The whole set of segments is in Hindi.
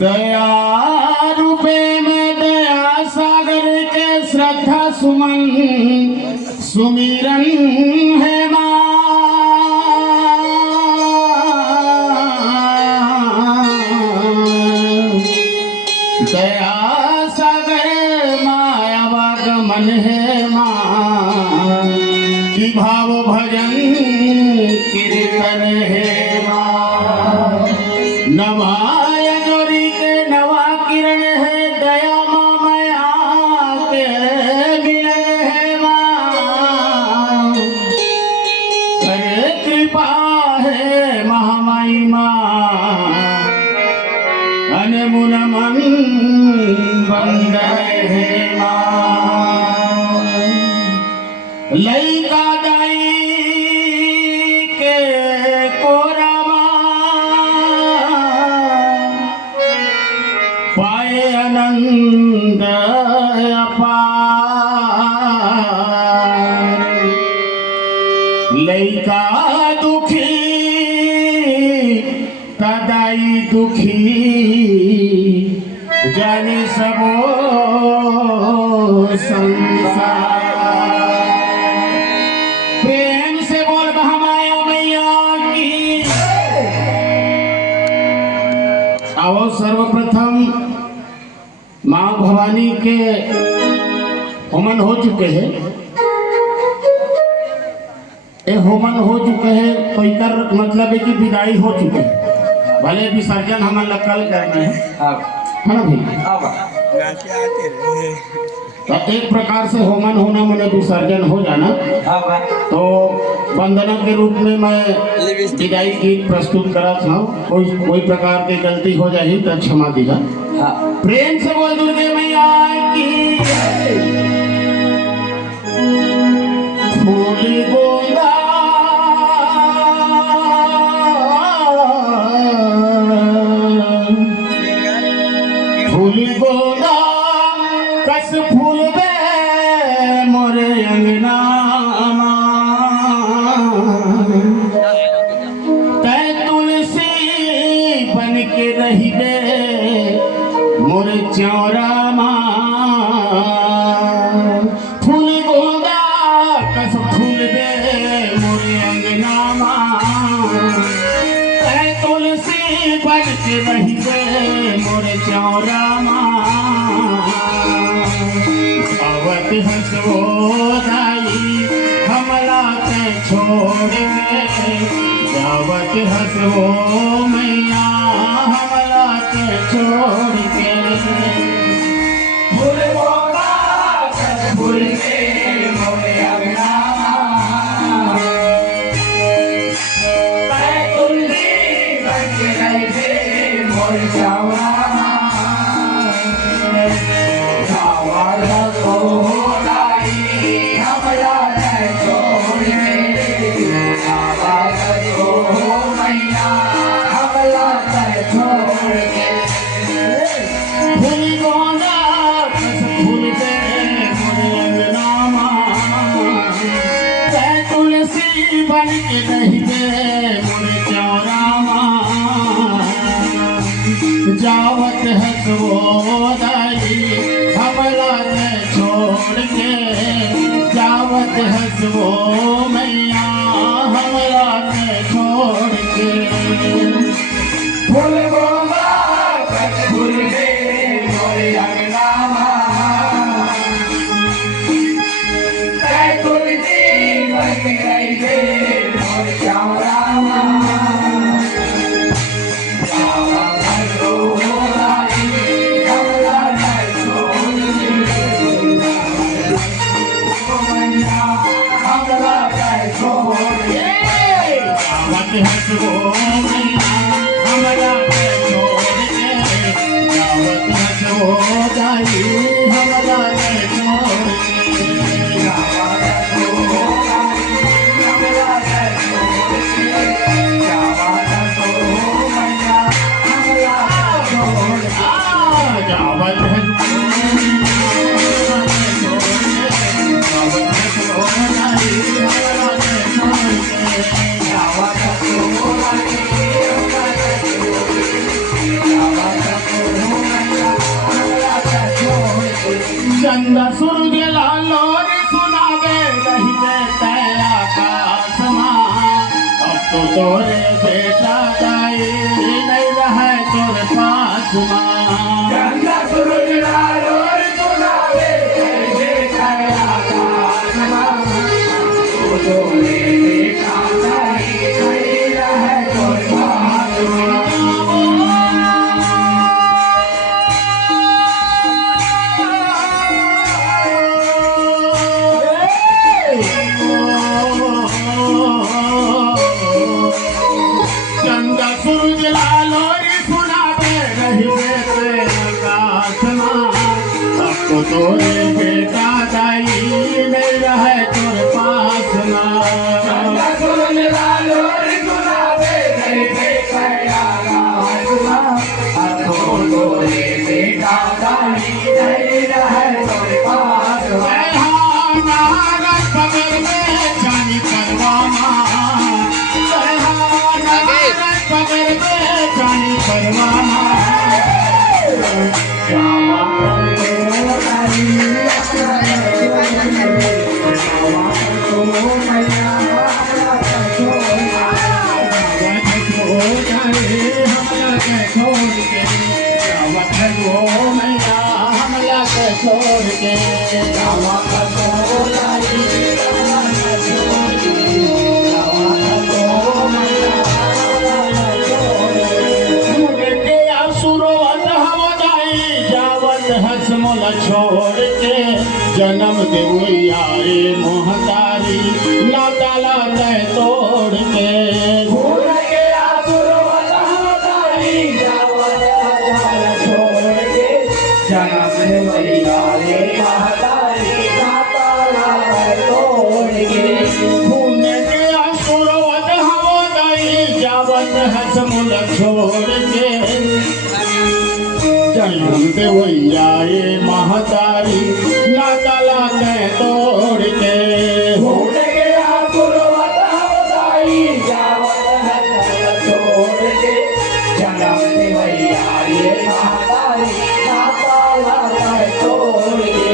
दया रूपे में दया सागर के श्रद्धा सुमन सुमिरन है माँ। दया सागर माया वागमन है माँ की भाव भजन कीर्तन है माँ। नवाया जोरी के नवा किरण है दया माया के मिलन है माँ। करे कृपा है महामाई माँ अनमुन मन बंदर है माँ। लैका दाई के कोरा पाए आनंद अपार। लैका दुखी तदाई दुखी जाने सबो संसार। प्रेम से बोल महामाया मैया की। आओ सर्वप्रथम माँ भवानी के होमन हो चुके हैं। ये होमन हो चुके हैं तो इकर मतलब है कि विदाई हो चुके हैं। भले विसर्जन हम कल करना है ना भाई। तो एक प्रकार से होमन होना मैंने विसर्जन हो जाना। तो वंदना के रूप में मैं विदाई गीत प्रस्तुत करा था। कोई प्रकार की गलती हो जाए तो क्षमा दीजिए। प्रेम से बोल दुर्गे मैया की। फूल गोंदा फूल गोंदा कस फूल बे मोरे अंगना तै तुलसी बन के रही बे मोरे चौरा फूल गोंदा कस फूल बे मोरे अंगना तै तुलसी बन के रही बे मोरे चौरा अवत हंसो दाई हमला ते छोड़ के जावत हंसो मैया हमला ते छोड़ के। फूल गोंदा कस फूल के मोरे अंगना तै तुलसी बन के रही बे मोरे चौरा बन के रही बे मोरे चौरा जावत हंसो दाई हमला ते छोड़ के जावत हंसो मैया हमला ते छोड़ के। फूल गोंदा कस फूल के मोरे अंगना तै तुलसी बन के रही बे मोरे चौरा हंसो मैया हमरा ते छोड़ के जावत हंसो दाई हमरा ते छोड़ के जावत हंसो हमरा ते छोड़ के जावत हंसो मैया हमरा ते छोड़ के जावत हंसो दाई हमरा ते छोड़ के जावत हंसो चंदा सूरज लालो रे सुनावे रहिबे तय आकाश मां। अब तो तोरे बेटा दाई नहीं रहे तोरे पास मां। चंदा सूरज लालो रे सुनावे रहिबे तय आकाश मां। अब तो तोरे बेटा दाई नहीं रहे तोरे पास मां। चंदा सूरज लालो रे सुनावे रहिबे तय आकाश मां। अब तो तोरे बेटा दाई नहीं रहे तोरे पास मां। चंदा सूरज लालो रे सुनावे रहिबे तय आकाश मां। अब तो तोरे बेटा दाई नहीं रहे तोरे पास मां। छोड़ के छोड़ के जन्म देवैया रे मोहतारी नाता लाता तोड़ के जन्म देवैया रे महतारी नाता लाता तोड़ के। खून के आसुरवत हवदाई जावत हसमुल छोड़ के जन्म देवैया रे महतारी नाता लाता तोड़ के। खून के आसुरवत हवदाई जावत हसमुल छोड़ के जन्म देवैया रे महतारी नाता लाता तोड़ के।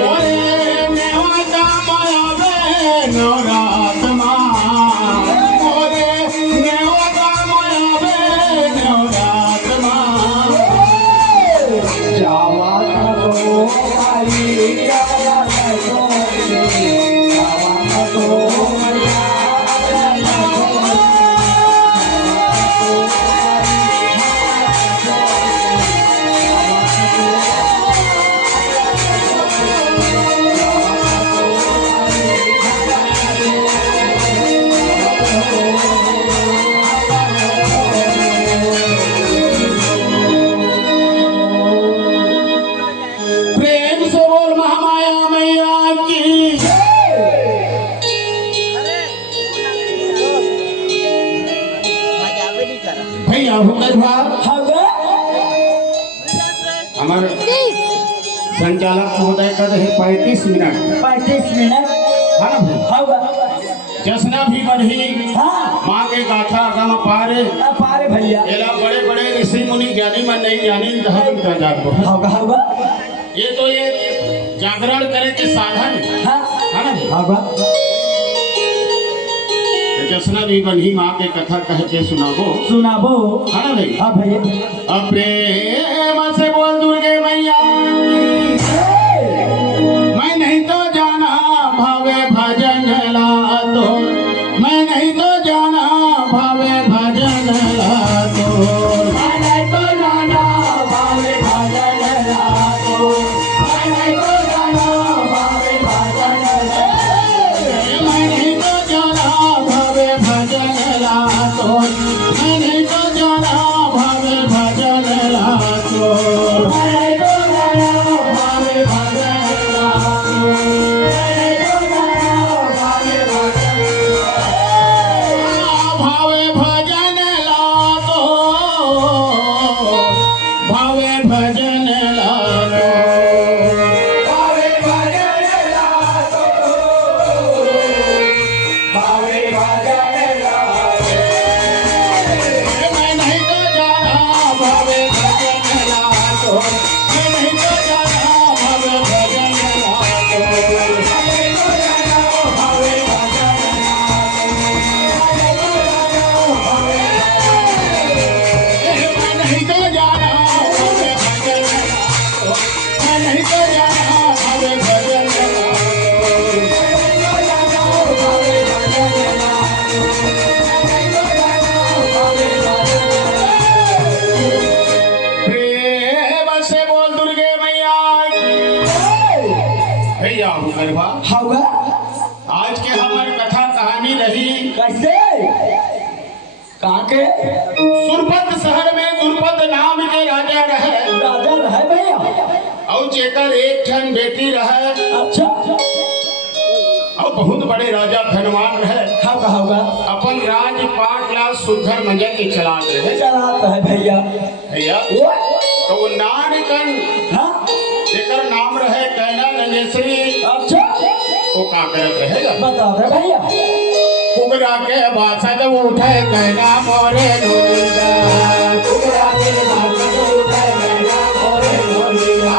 प्रेम से बोल महामाया मैया की। भैया हो गए हमारे संचालक महोदय का रहे 35 मिनट 35 मिनट है ना भैया? होगा। जसना भी बढ़ी हाँ माँ के गाथा अगम पारे पारे भैया एला बड़े बड़े ऋषि मुनि ज्ञानी मन नहीं ज्ञानी धर्म का जात होगा होगा। ये तो ये जागरण करे के साधन हाँ है ना। होगा। जसना भी बढ़ी माँ के कथा कह के सुनाबो सुनाबो है ना भाई। हाँ भैया। अब प्रेम से बोल दुर्गे मैया मैं नहीं तो जाना भावे भजन ला तो मैं नहीं तो जाना भावे भजन ला तो मैं नहीं तो जाना भावे भजन ला तो मैं नहीं तो जाना भावे भजन ला मैं नहीं तो जाना भावे भजन ला तो मैं नहीं तो जाना भावे भजन ला तो मैं नहीं तो जाना भावे भजन ला तो मैं नहीं तो जाना भावे भजन भावे भजन ला तो भावे भजन ला भावे भजन ला तो भावे भजन ला मैं नहीं तो जाना भावे भजन ला तो मैं नहीं तो जाना भावे भजन ला गरबा होगा आज के हमार कथा कहानी रही कैसे कहाँ के सुरपत शहर में दुरपत नाम के राजा रहे राजा रहे भैया और जेकर एक ठन बेटी रहे अच्छा और बहुत बड़े राजा धनवान रहे होगा अपन राजपाट ला सुधर मजा के चलात रहे चलाता है भैया भैया वो तो वो नानकन हाँ जेकर नाम रहे कैना नंगेश्वरी अच्छा वो का करत रहेगा बता रहे भैया कुगरा के बासा जब उठे कहना मोरे ढोलीगा कुगरा के बासा जब उठे कहना मोरे ढोलीगा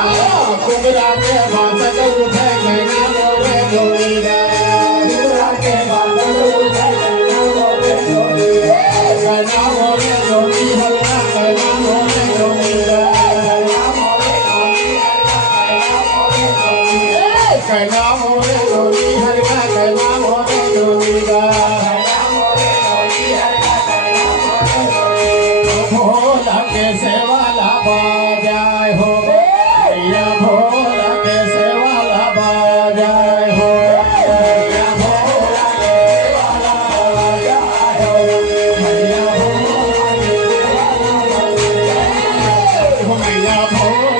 कुगरा के बासा जब उठे कहना मोरे ढोलीगा कुगरा के बासा जब उठे कहना मोरे ढोलीगा कहना मोरे ढोली हल्ला कहना मोरे ढोलीगा कहना मोरे ढोली कहना मोरे ढोली हल्ला कहना मोरे ढोलीगा भोला के सेवाला बाजाय हो भैया भोला के सेवाला बाजाय हो भैया भोला के सेवाला बाजाय हो भैया भोला के सेवाला बाजाय हो भैया भोला